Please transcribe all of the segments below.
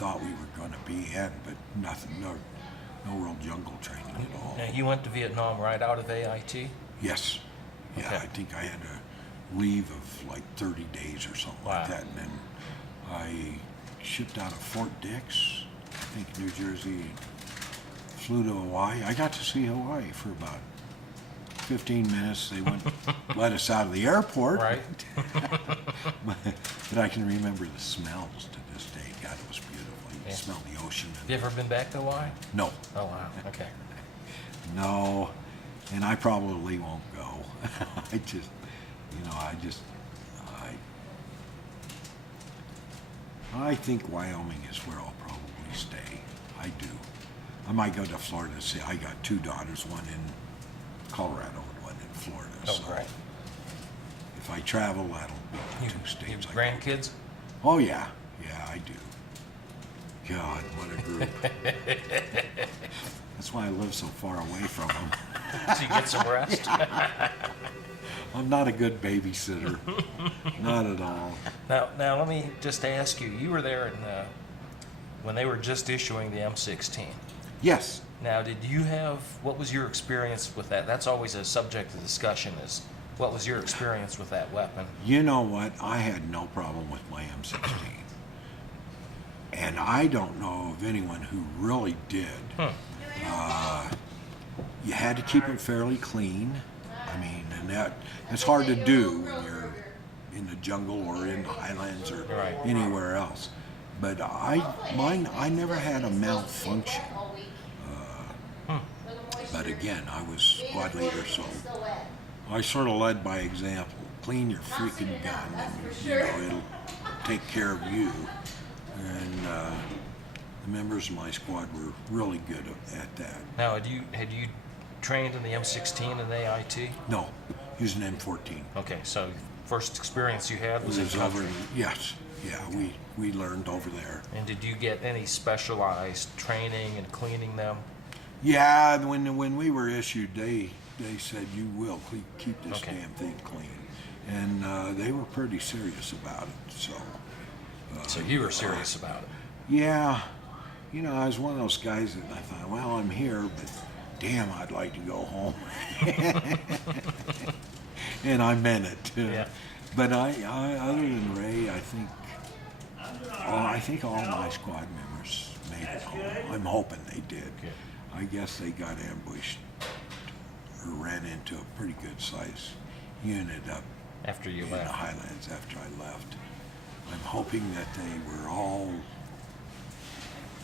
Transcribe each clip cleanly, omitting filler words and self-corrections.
thought we were going to be in, but nothing, no real jungle training at all. Now, you went to Vietnam right out of AIT? Yes. Yeah, Okay. I think I had a leave of like 30 days or something Wow. like that. And then I shipped out of Fort Dix, I think New Jersey, flew to Hawaii. I got to see Hawaii for about 15 minutes. They wouldn't let us out of the airport. Right. But I can remember the smells to this day. God, it was beautiful. You Yeah. smell the ocean. Have you ever been back to Hawaii? No, Oh, wow. Okay. no, and I probably won't go. I just, I think Wyoming is where I'll probably stay. I do. I might go to Florida to see. I got two daughters, one in Colorado and one in Florida. Oh, so great. if I travel, that'll be the You, two you states. I go. grandkids? Oh yeah, yeah, I do. God, what a group. That's why I live so far away from them. So you get some rest? I'm not a good babysitter. Not at all. Now, let me just ask you. You were there when they were just issuing the M16. Yes. Now, what was your experience with that? That's always a subject of discussion is, what was your experience with that weapon? You know what? I had no problem with my M16. And I don't know of anyone who really did. You had to keep it fairly clean. I mean, and that's hard to do when you're in the jungle or in the highlands or Right. anywhere else. But I never had a malfunction. But again, I was squad leader, so I sort of led by example. Clean your freaking gun, and it'll take care of you. And the members of my squad were really good at that. Now, had you trained in the M16 and AIT? No, using M14. Okay, so first experience you had was in over. country. Yes, yeah, we learned over there. And did you get any specialized training in cleaning them? Yeah, when we were issued, they said you will keep this Okay. damn thing clean, and they were pretty serious about it. So. So you were serious about it. Yeah, I was one of those guys that I thought, well, I'm here, but damn, I'd like to go home. And I meant it. Yeah. But I other than Ray, I think all my squad members made it home. I'm hoping they did. Good. I guess they got ambushed or ran into a pretty good sized unit up After you in the left. highlands after I left. I'm hoping that they were all.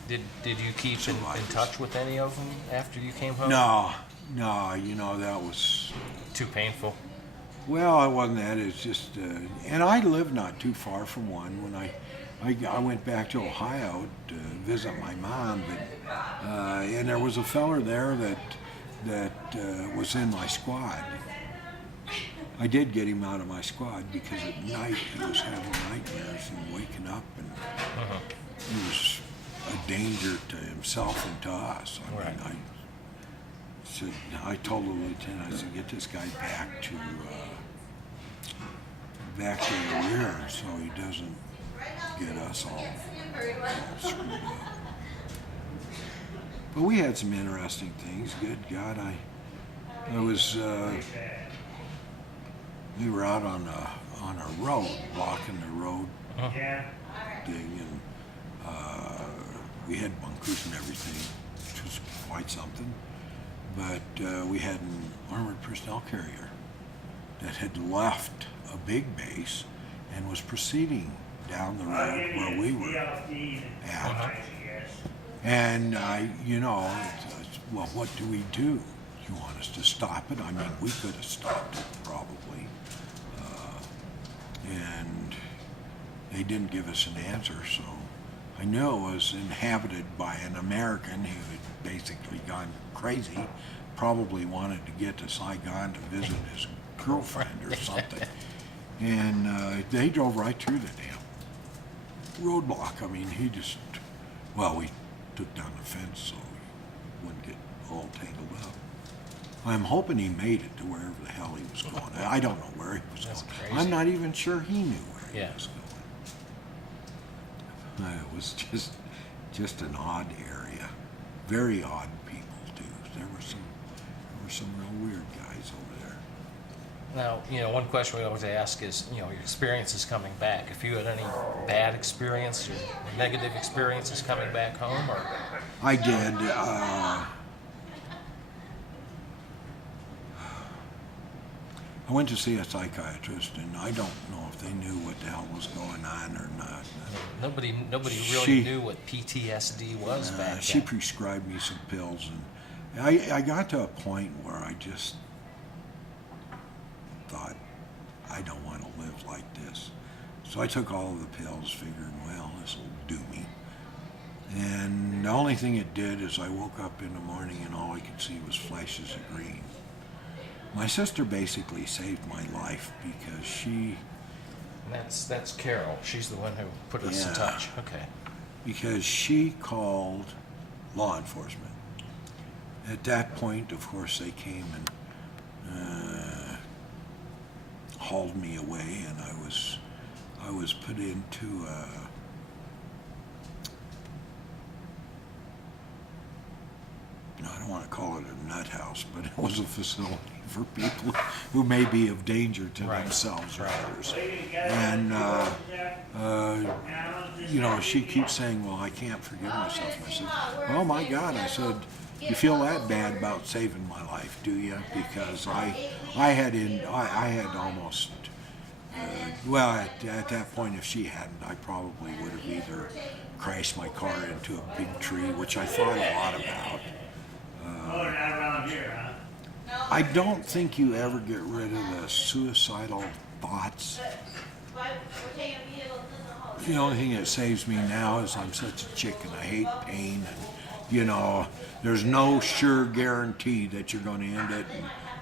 Did you keep in Survivors. touch with any of them after you came home? No, that was. Too painful? Well, it wasn't that. It's just, and I lived not too far from one. When I went back to Ohio to visit my mom, but and there was a feller there that was in my squad. I did get him out of my squad because at night he was having nightmares and waking up, and he was a danger to himself and to us. I told the lieutenant, I said, get this guy back to the rear so he doesn't get us all screwed up. But we had some interesting things. Good God, we were out on a road, blocking the road thing, and we had bunkers and everything, which was quite something. But we had an armored personnel carrier that had left a big base and was proceeding down the road where we were at. And well, what do we do? You want us to stop it? I mean, we could have stopped it probably. And they didn't give us an answer, so I knew it was inhabited by an American who had basically gone crazy, probably wanted to get to Saigon to visit his girlfriend or something. And they drove right through the damn roadblock. I mean, we took down the fence so he wouldn't get all tangled up. I'm hoping he made it to wherever the hell he was going. I don't know where he was That's going. crazy. I'm not even sure he knew where he Yeah. was going. It was just, just an odd area. Very odd people too. There were some real weird guys over there. Now, one question we always ask is, your experiences coming back. If you had any bad experience or negative experiences coming back home, or I did. I went to see a psychiatrist, and I don't know if they knew what the hell was going on or not. nobody really knew what PTSD was back She then. prescribed me some pills, and I got to a point where I just thought, I don't want to live like this. So I took all of the pills, figuring, well, this will do me. And the only thing it did is I woke up in the morning and all I could see was flashes of green. My sister basically saved my life because she, And that's Carol. She's the one who put us in Yeah. touch. Okay. because she called law enforcement. At that point, of course, they came and hauled me away, and I was put into I don't want to call it a nut house, but it was a facility for people who may be of danger to Right. themselves or Right. others. And she keeps saying, "Well, I can't forgive myself." I said, "Oh my God!" I said, "You feel that bad about saving my life, do you?" Because I had almost. At that point, if she hadn't, I probably would have either crashed my car into a big tree, which I thought a lot about. I don't think you ever get rid of the suicidal thoughts. The only thing that saves me now is I'm such a chick and I hate pain, and there's no sure guarantee that you're going to end it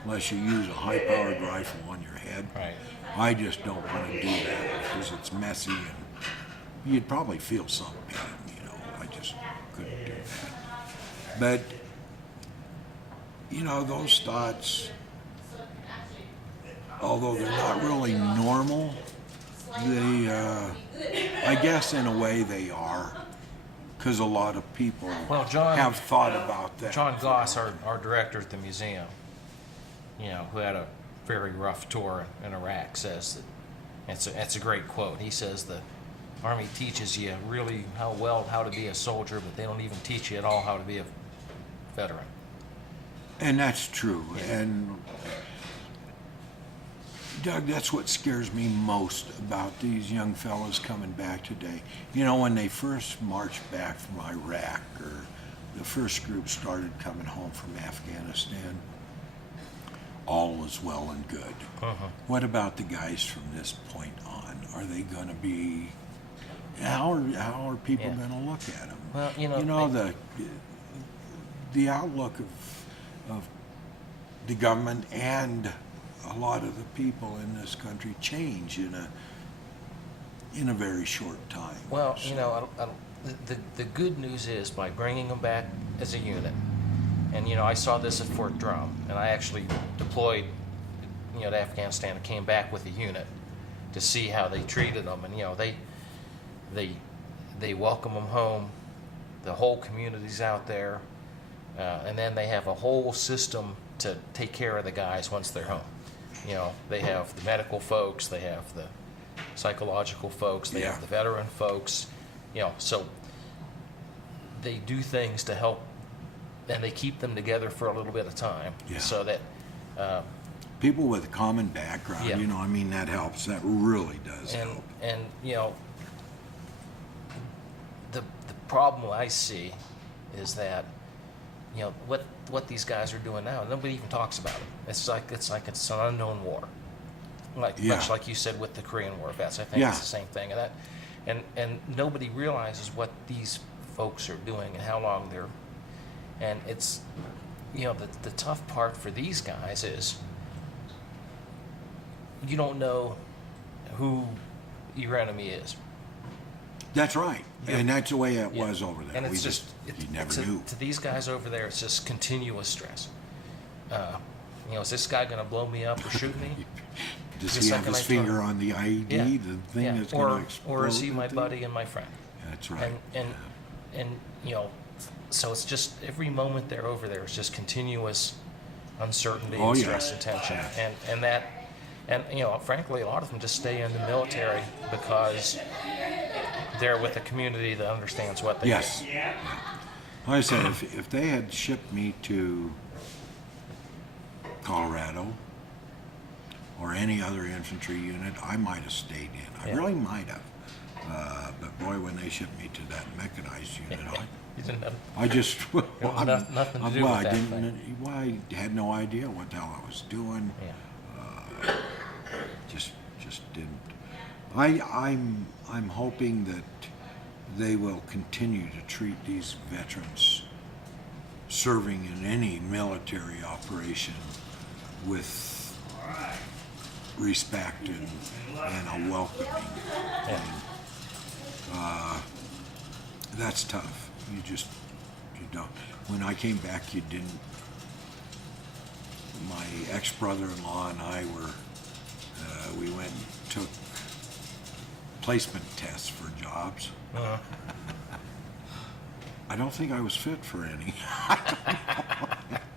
unless you use a high-powered rifle on your head. Right. I just don't want to do that because it's messy and you'd probably feel some pain, I just couldn't do that. But, those thoughts, although they're not really normal, they, I guess in a way they are, because a lot of people Well, John- have thought about that. John Goss, our director at the museum, who had a very rough tour in Iraq, says that it's a great quote. He says the Army teaches you really how to be a soldier, but they don't even teach you at all how to be a veteran. And that's true. And Doug, that's what scares me most about these young fellas coming back today. When they first marched back from Iraq, or the first group started coming home from Afghanistan, all was well and good. Uh-huh. What about the guys from this point on? Are they going to be? How are people Yeah. going to look at them? Well, the outlook of the government and a lot of the people in this country change in a very short time. Well, So- the good news is by bringing them back as a unit, and I saw this at Fort Drum, and I actually deployed, to Afghanistan and came back with a unit to see how they treated them, and they welcome them home. The whole community's out there, and then they have a whole system to take care of the guys once they're home. They have the medical folks, they have the psychological folks, they Yeah. have the veteran folks, so they do things to help, and they keep them together for a little bit of time, Yeah. so that People with a common background, Yeah. that helps. That really does and help. and the problem I see is that what these guys are doing now, nobody even talks about it. It's like it's an unknown war, much like you said with the Korean War vets. I think Yeah. it's the same thing, and nobody realizes what these folks are doing and how long they're, and it's the tough part for these guys is you don't know who your enemy is. That's right. Yeah. And that's the way it Yeah. was over there. And We it's just, you never knew. to these guys over there, it's just continuous stress. Is this guy going to blow me up or shoot me? Does Just he like have an his iPhone. finger on the IED, Yeah. the thing Yeah. that's going to explode? Or is he my the thing? buddy and my friend? That's right. And and so it's just every moment they're over there is just continuous uncertainty Oh, and yeah. stress and tension, and frankly, a lot of them just stay in the military because they're with a community that understands what they Yes. do. Yeah. Like I said, if they had shipped me to Colorado or any other infantry unit, I might have stayed in. I Yeah. really might have. But boy, when they shipped me to that mechanized unit, You didn't have, I just well, nothing to do with I that didn't. thing. Well, I had no idea what the hell I was doing. yeah. Just didn't. I'm hoping that they will continue to treat these veterans serving in any military operation with respect and a welcoming. Yeah. That's tough. You don't. When I came back, you didn't. My ex-brother-in-law and I we went and took placement tests for jobs. Uh-huh. I don't think I was fit for any.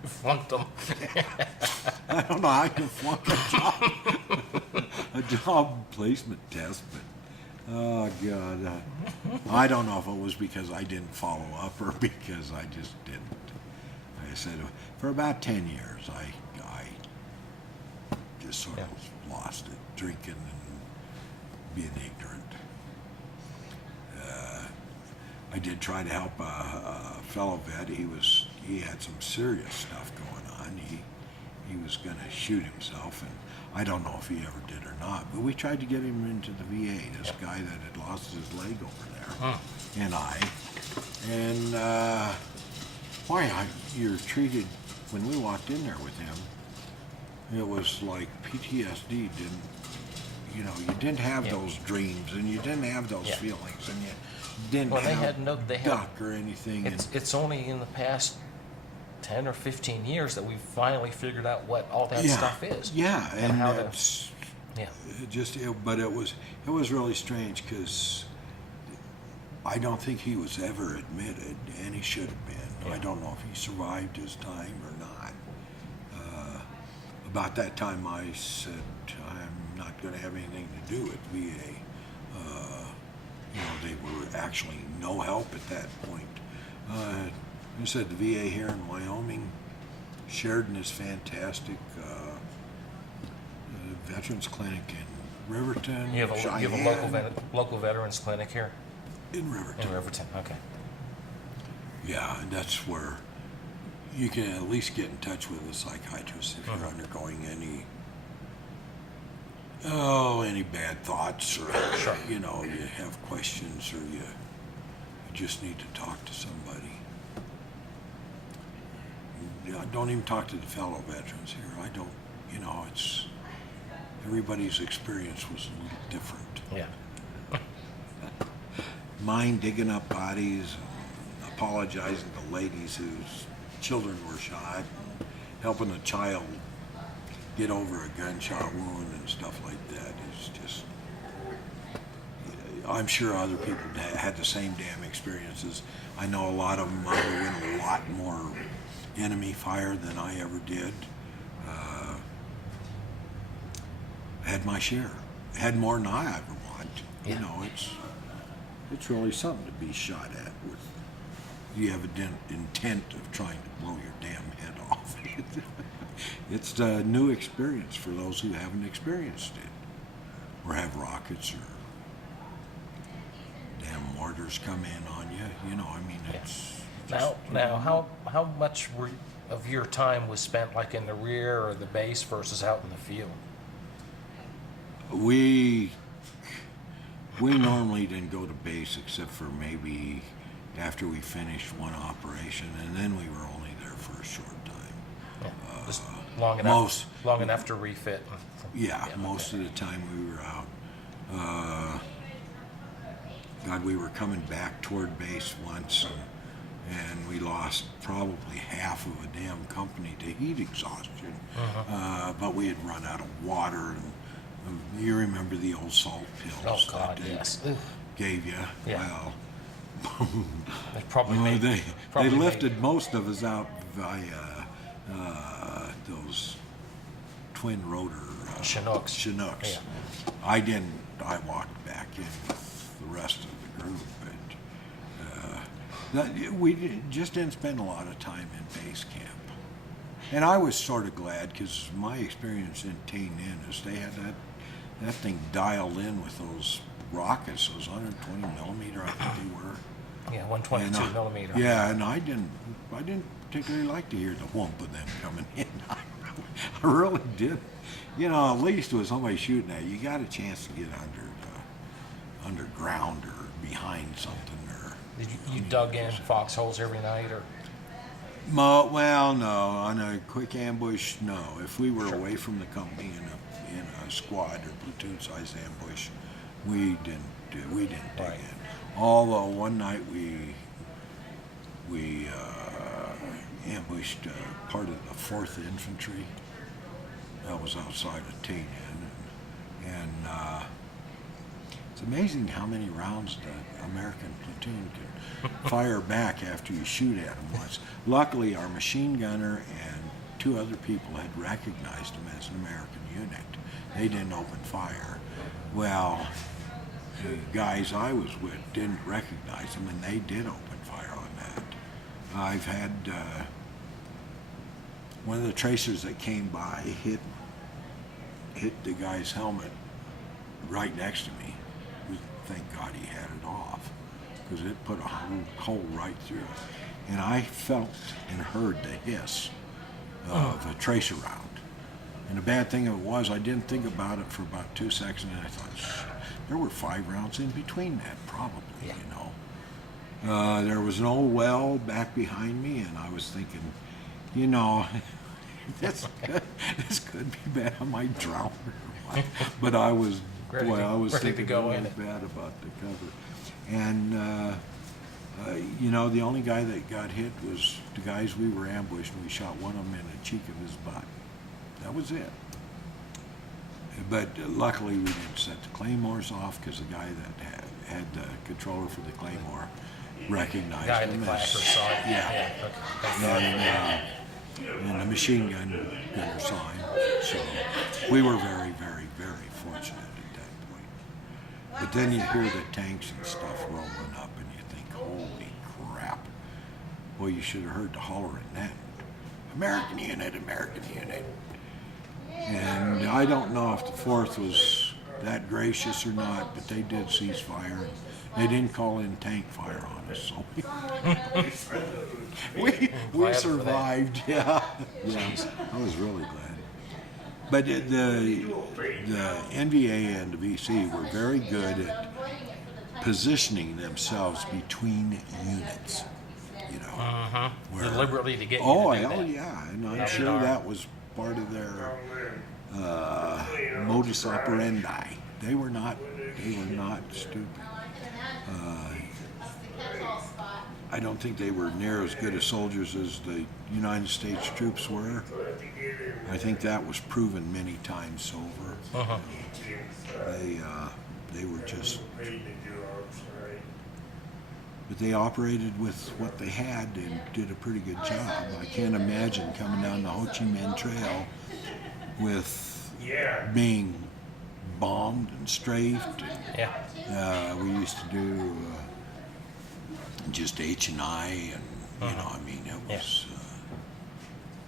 Flunked them. I don't know how you flunk a job placement test, but oh God, I don't know if it was because I didn't follow up or because I just didn't. Like I said, for about 10 years, I just sort of lost it, drinking and being ignorant. I did try to help a fellow vet. He had some serious stuff going on. He was going to shoot himself, and I don't know if he ever did or not. But we tried to get him into the VA. This guy that had lost his leg over there, and you're treated when we walked in there with him. It was like PTSD didn't. You didn't have those dreams, and you didn't have those feelings, and you didn't have duck or anything. It's only in the past 10 or 15 years that we've finally figured out what all that stuff is. Yeah, and how that's to, but it was really strange because I don't think he was ever admitted, and he should have been. Yeah. I don't know if he survived his time or not. About that time, I said I'm not going to have anything to do with VA. They were actually no help at that point. I said the VA here in Wyoming, Sheridan is fantastic. Veterans Clinic in Riverton. you have a Cheyenne, local veterans clinic here in Riverton. in Riverton. Okay. Yeah, and that's where you can at least get in touch with a psychiatrist if you're undergoing any bad thoughts or you have questions or you just need to talk to somebody. Don't even talk to the fellow veterans here. I don't. It's everybody's experience was a little different. Yeah. Mine digging up bodies, and apologizing to ladies whose children were shot, and helping a child get over a gunshot wound and stuff like that is just. I'm sure other people had the same damn experiences. I know a lot of them underwent a lot more enemy fire than I ever did. Had my share. Had more than I ever want. Yeah. It's really something to be shot at with. You have an intent of trying to blow your damn head off. It's a new experience for those who haven't experienced it, or have rockets or damn mortars come in on you. It's Now, how much of your time was spent like in the rear or the base versus out in the field? We normally didn't go to base except for maybe after we finished one operation, and then we were only there for a short time. Yeah. Just long enough to refit. Most of the time we were out. God, we were coming back toward base once, and we lost probably half of a damn company to heat exhaustion. But we had run out of water, and you remember the old salt pills Oh God, that they yes. gave you? Yeah. Well, They probably Well, made. they probably made- lifted most of us out via those twin rotor Chinooks. Chinooks. Yeah. I didn't. I walked back in with the rest of the group, but we just didn't spend a lot of time in base camp. And I was sort of glad because my experience in Tainan is they had that thing dialed in with those rockets, those 120 millimeter, I think they were. Yeah, 122 And, millimeter. Yeah, and I didn't particularly like to hear the whump of them coming in. I really did. You know, at least with somebody shooting at you, you got a chance to get underground or behind something. Or Did you dug in foxholes every night, or? well, no, on a quick ambush, no. If we were away from the company in a squad or platoon size ambush, we didn't dig Right. in. Although one night we ambushed part of the 4th Infantry. That was outside of Tainan, and it's amazing how many rounds the American platoon can fire back after you shoot at them once. Luckily, our machine gunner and 2 other people had recognized him as an American unit. They didn't open fire. Well, the guys I was with didn't recognize them, and they did open fire on that. I've had one of the tracers that came by hit the guy's helmet right next to me. Thank God he had it off, because it put a hole right through it. And I felt and heard the hiss of a tracer round. And the bad thing of it was, I didn't think about it for about 2 seconds, and I thought, shit, there were 5 rounds in between that, probably, Yeah. you know. There was an old well back behind me, and I was thinking, you know, this could be bad. I might drown. But I was, Ready to thinking go really in it. bad about the cover. And, you know, the only guy that got hit was the guys we were ambushed, and we shot one of them in the cheek of his butt. That was it. But luckily we didn't set the claymores off, because the guy that had the controller for the claymore recognized Guy in him the clacker saw it. Yeah. Okay. And the machine gunner saw him. So we were very, very, very fortunate at that point. But then you hear the tanks and stuff rolling up, and you think, holy crap. Well, you should have heard the hollering then. American unit, American unit. And I don't know if the 4th was that gracious or not, but they did cease fire. They didn't call in tank fire on us, so we Glad for survived. Yeah, I was really glad. But the NVA and the VC were very good at positioning themselves between units. You know, where- Deliberately to get you Oh, to do hell that. yeah, and I'm That'd be sure hard. that was part of their modus operandi. They were not stupid. I don't think they were near as good as soldiers as the United States troops were. I think that was proven many times over. They were just, but they operated with what they had and did a pretty good job. I can't imagine coming down the Ho Chi Minh Trail with being bombed and strafed. Yeah. We used to do just H&I, and you know, I mean, it was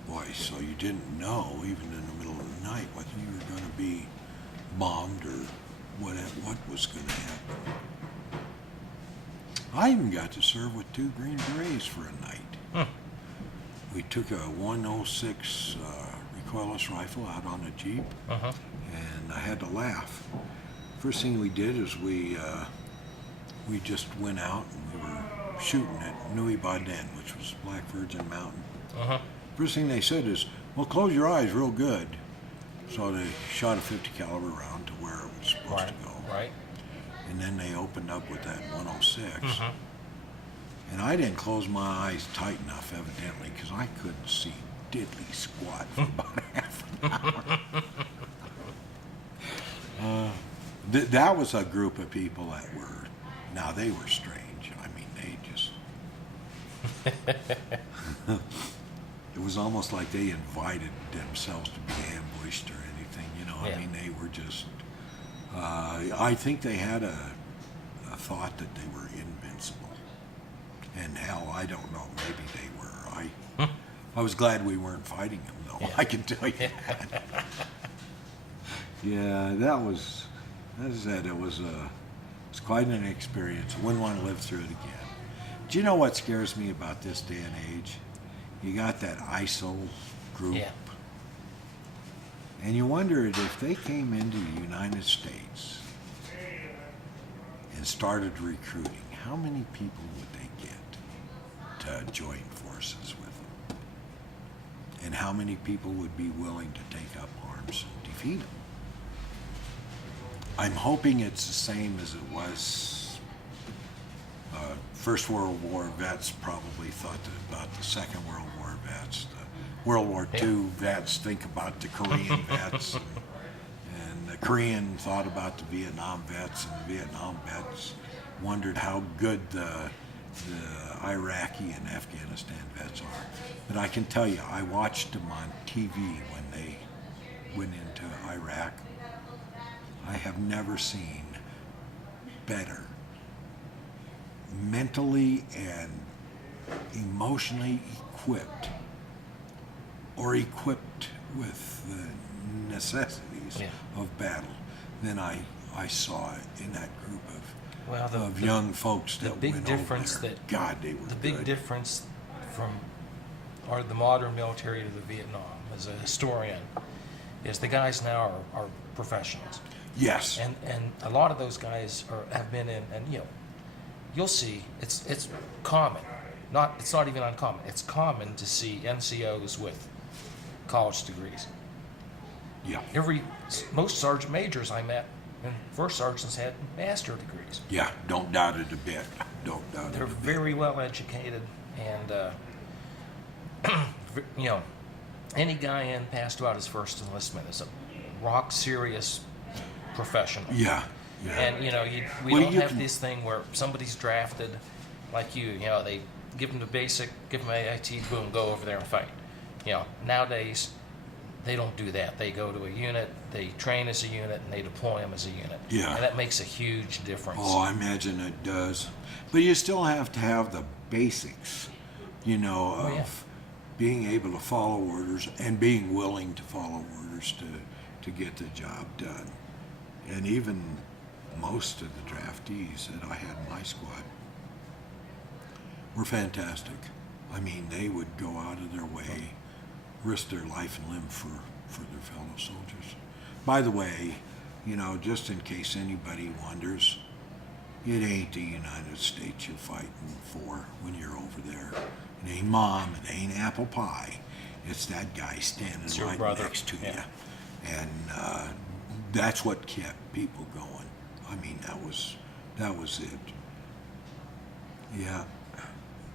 boy. So you didn't know, even in the middle of the night, whether you were going to be bombed or what was going to happen. I even got to serve with 2 Green Berets for a night. We took a 106 recoilless rifle out on a Jeep, and I had to laugh. First thing we did is we just went out and we were shooting at Nui Baden, which was Black Virgin Mountain. First thing they said is, well, close your eyes real good. So they shot a 50 caliber round to where it was supposed to go. Right. And then they opened up with that 106. And I didn't close my eyes tight enough, evidently, because I couldn't see diddly squat for about half an hour. That was a group of people that were, now they were strange. I mean, they It was almost like they invited themselves to be ambushed or anything, you know. Yeah. I mean, they were just. I think they had a thought that they were invincible, and hell, I don't know. Maybe they were. I was glad we weren't fighting them, though. Yeah. I can tell you that. Yeah, that was. As I said, it was quite an experience. I wouldn't want to live through it again. Do you know what scares me about this day and age? You got that ISIL group. Yeah. And you wondered if they came into the United States and started recruiting, how many people would they get to join forces with them? And how many people would be willing to take up arms and defeat them? I'm hoping it's the same as it was. First World War vets probably thought about the Second World War vets. The World War II vets think about the Korean vets. And the Korean thought about the Vietnam vets, and the Vietnam vets wondered how good the Iraqi and Afghanistan vets are. But I can tell you, I watched them on TV when they went into Iraq. I have never seen better mentally and emotionally equipped, or equipped with the necessities of battle, than I saw in that group of young folks that big went difference over there. that God, they were the good. big difference from the modern military to the Vietnam, as a historian, is the guys now are professionals. Yes. And a lot of those guys have been in, and you'll see it's common, it's not even uncommon. It's common to see NCOs with college degrees. Yeah. Most sergeant majors I met and first sergeants had master degrees. Yeah, don't doubt it a bit. Don't doubt it. They're very well educated, and any guy in passed about his first enlistment is a rock serious professional. Yeah. Yeah. And we don't have this thing where somebody's drafted like they give them the basic, give them AIT, boom, go over there and fight. Nowadays they don't do that. They go to a unit, they train as a unit, and they deploy them as a unit. Yeah. And that makes a huge difference. Oh, I imagine it does. But you still have to have the basics, of being able to follow orders and being willing to follow orders to get the job done. And even most of the draftees that I had in my squad were fantastic. I mean, they would go out of their way, risk their life and limb for their fellow soldiers. By the way, just in case anybody wonders, it ain't the United States you're fighting for when you're over there. It ain't mom, it ain't apple pie. It's that guy standing right brother. next to Yeah. you. And that's what kept people going. I mean, that was it. Yeah.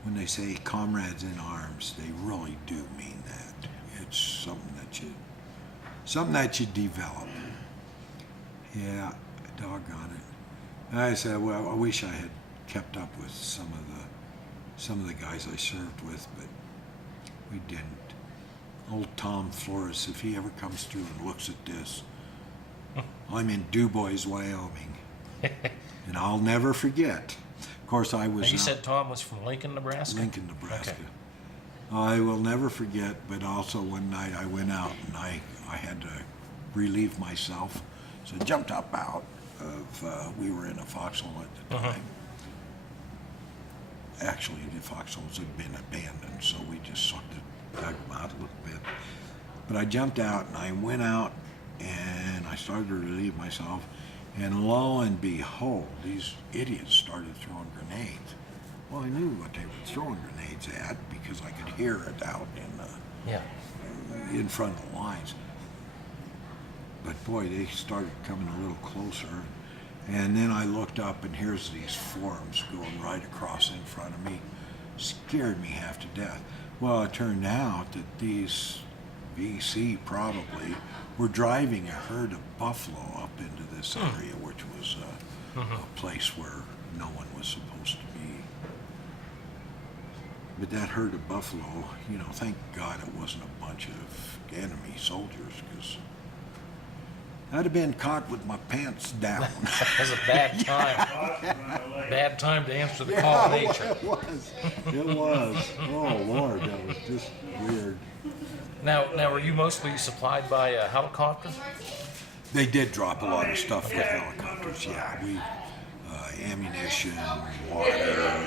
When they say comrades in arms, they really do mean that. It's something that you develop. Yeah, doggone it. I said, well, I wish I had kept up with some of the guys I served with, but we didn't. Old Tom Flores, if he ever comes through and looks at this, I'm in DuBois, Wyoming, and I'll never forget. Of course, I was. Now you said Tom was from Lincoln, Nebraska? Lincoln, Nebraska. Okay. I will never forget, but also one night I went out and I had to relieve myself. So I jumped up out of, we were in a foxhole at the time. Actually, the foxholes had been abandoned, so we just sort of dug them out a little bit. But I jumped out and I went out and I started to relieve myself. And lo and behold, these idiots started throwing grenades. Well, I knew what they were throwing grenades at because I could hear it out in front of the lines. But boy, they started coming a little closer. And then I looked up and here's these forms going right across in front of me. Scared me half to death. Well, it turned out that these VC probably were driving a herd of buffalo up into this area, which was a place where no one was supposed to be. But that herd of buffalo, you know, thank God it wasn't a bunch of enemy soldiers, because I'd have been caught with my pants down. That was a bad time. Bad time to answer the call of nature. It was. It was. Oh, Lord, that was just weird. Now, were you mostly supplied by a helicopter? They did drop a lot of stuff with helicopters, yeah. We, ammunition, water,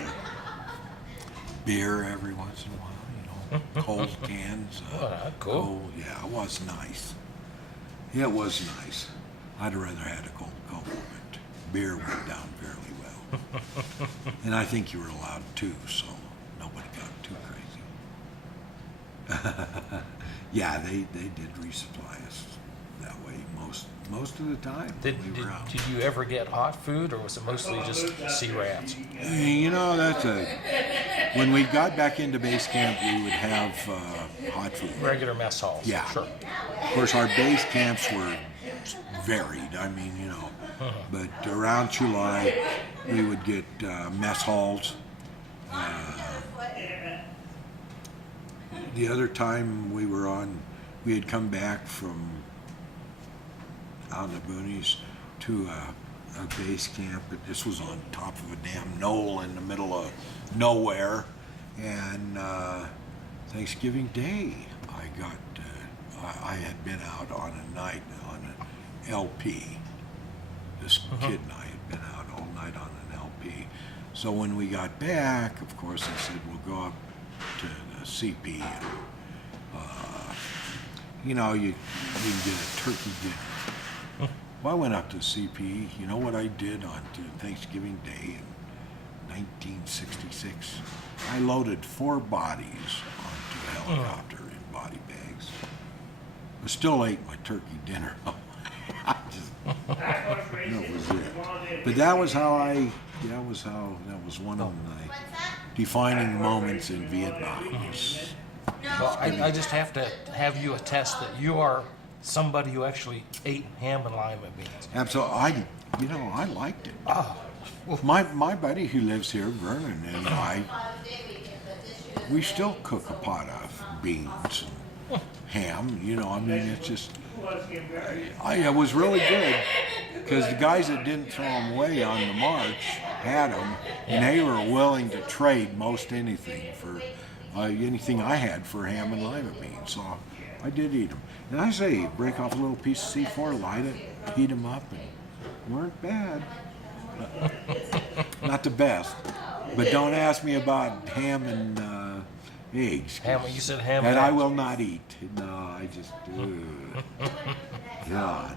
beer every once in a while, you know, cold cans. Cool. Cold, yeah, it was nice. Yeah, it was nice. I'd have rather had a cold Coke, but beer went down fairly well. And I think you were allowed to, so nobody got too crazy. Yeah, they did resupply us that way most of the time Did we were out. you ever get hot food, or was it mostly just sea rats? You know, when we got back into base camp, we would have hot food. Regular mess halls. Yeah. Sure. Of course, our base camps were varied. I mean, you know, but around July, we would get mess halls. The other time we had come back from out in the boonies to a base camp, but this was on top of a damn knoll in the middle of nowhere. And Thanksgiving Day, I had been out on a night on an LP. This kid and I had been out all night on an LP. So when we got back, of course, I said, we'll go up to the CP and, you know, you can get a turkey dinner. Well, I went up to CP. You know what I did on Thanksgiving Day in 1966? I loaded 4 bodies onto a helicopter in body bags. I still ate my turkey dinner. That was it. But that was one of my defining moments in Vietnam. Well, I just have to have you attest that you are somebody who actually ate ham and lima beans. Absolutely. I liked it. Oh. My buddy who lives here, Vernon, and we still cook a pot of beans and ham. You know, I mean, it's just, it was really good because the guys that didn't throw them away on the march had them, and they were willing to trade most anything for anything I had for ham and lima beans. So I did eat them. And I say, break off a little piece of C4, light it, heat them up, and weren't bad. Not the best, but don't ask me about ham and eggs. Ham, you said ham and and I eggs. will not eat. No, I just, God.